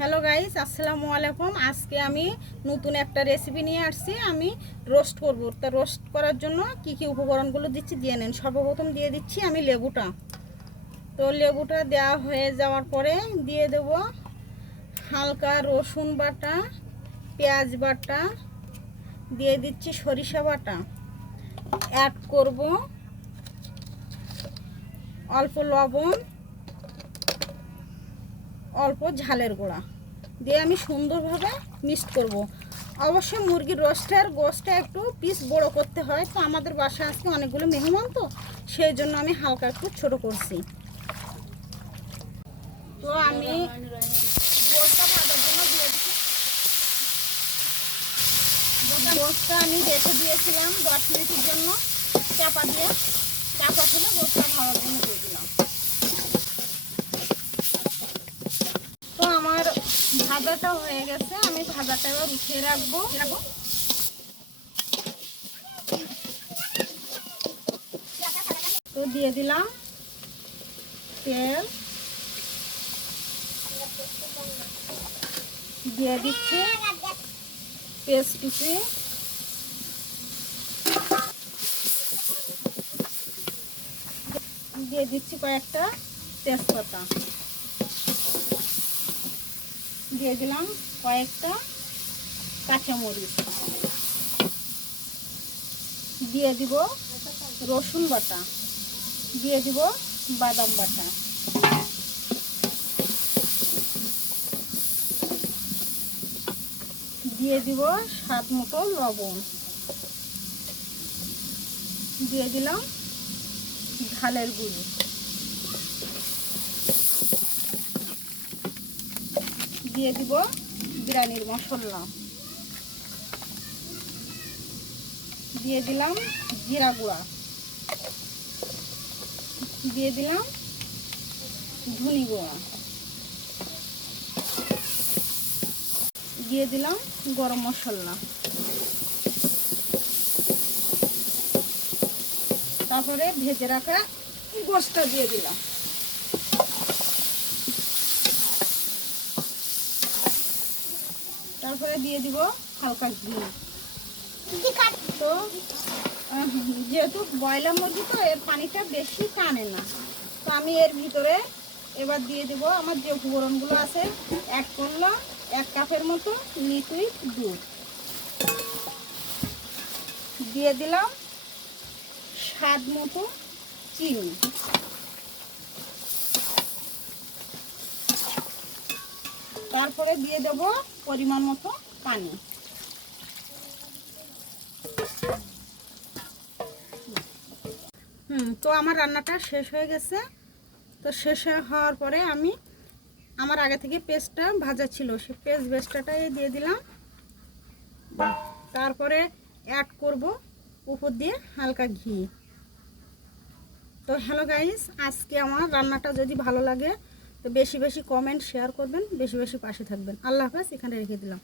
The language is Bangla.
হ্যালো গাইস আসসালামু আলাইকুম আজকে আমি নতুন একটা রেসিপি নিয়ে আসছি। আমি রোস্ট করব। তা রোস্ট করার জন্য কি কি উপকরণগুলো দিচ্ছি দিয়ে নেন। সর্বপ্রথম দিয়ে দিচ্ছি আমি লেবুটা। তো লেবুটা দেওয়া হয়ে যাওয়ার পরে দিয়ে দেব হালকা রসুন বাটা, পেঁয়াজ বাটা, দিয়ে দিচ্ছি সরিষা বাটা। অ্যাড করব অল্প লবণ অল্প ঝালের গুঁড়া। দিয়ে আমি সুন্দরভাবে মিক্সড করব। অবশ্যই মুরগির রোস্টের গোসটা একটু পিস বড় করতে হয়। তো আমাদের বাসায় আজকে অনেকগুলো মেহমান তো, সেই জন্য আমি হালকা একটু ছোট করছি। তো আমি গোসটা জন্য আমি রেখে দিয়েছিলাম দশ মিনিটের জন্য চাপা দিয়ে। চাপা খুলে গোসটা ভাজার জন্য দিয়ে দিলাম তো আমার ভাজাটা হয়ে গেছে, আমি ভাজাটা এবার উঠিয়ে রাখব। তো দিয়ে দিলাম তেল। দিয়ে দিচ্ছি পেস্ট কুচি দিয়ে দিচ্ছি কয়েকটা তেজপাতা। দিয়ে দিলাম কয়েকটা কাঁচামরিচ। দিয়ে দিব রসুন বাটা। দিয়ে দিব বাদাম বাটা। দিয়ে দিব স্বাদ মতো লবণ। দিয়ে দিলাম ঝালের গুঁড়ো। দিয়ে দিব বিরিয়ানির মশলা। দিয়ে দিলাম জিরা গুঁড়া। দিয়ে দিলাম ধনি গুঁড়া। দিয়ে দিলাম গরম মশলা। তারপরে ভেজে রাখা গোসটা দিয়ে দিলাম। তারপরে দিয়ে দিব হালকা ঘি। তো যেহেতু ব্রয়লার মুরগি তো এর পানিটা বেশি টানে না। তো আমি এর ভিতরে এবার দিয়ে দিব আমার যে উপকরণগুলো আছে এক করলাম এক কাপের মতো লিকুইড দুধ। দিয়ে দিলাম স্বাদ মতো চিনি। তারপরে দিয়ে দেব পরিমাণ মতো পানি। হুম, তো আমার রান্নাটা শেষ হয়ে গেছে। তো শেষ হওয়ার পরে আমি আমার আগে থেকে পেস্টটা ভাজা ছিল সে পেস্ট বেস্টাটাই দিয়ে দিলাম। তারপরে অ্যাড করব উপর দিয়ে হালকা ঘি। তো হ্যালো গাইস আজকে আমার রান্নাটা যদি ভালো লাগে তো বেশি বেশি কমেন্ট শেয়ার করবেন, বেশি বেশি পাশে থাকবেন। আল্লাহ হাফেজ, এখানে রেখে দিলাম।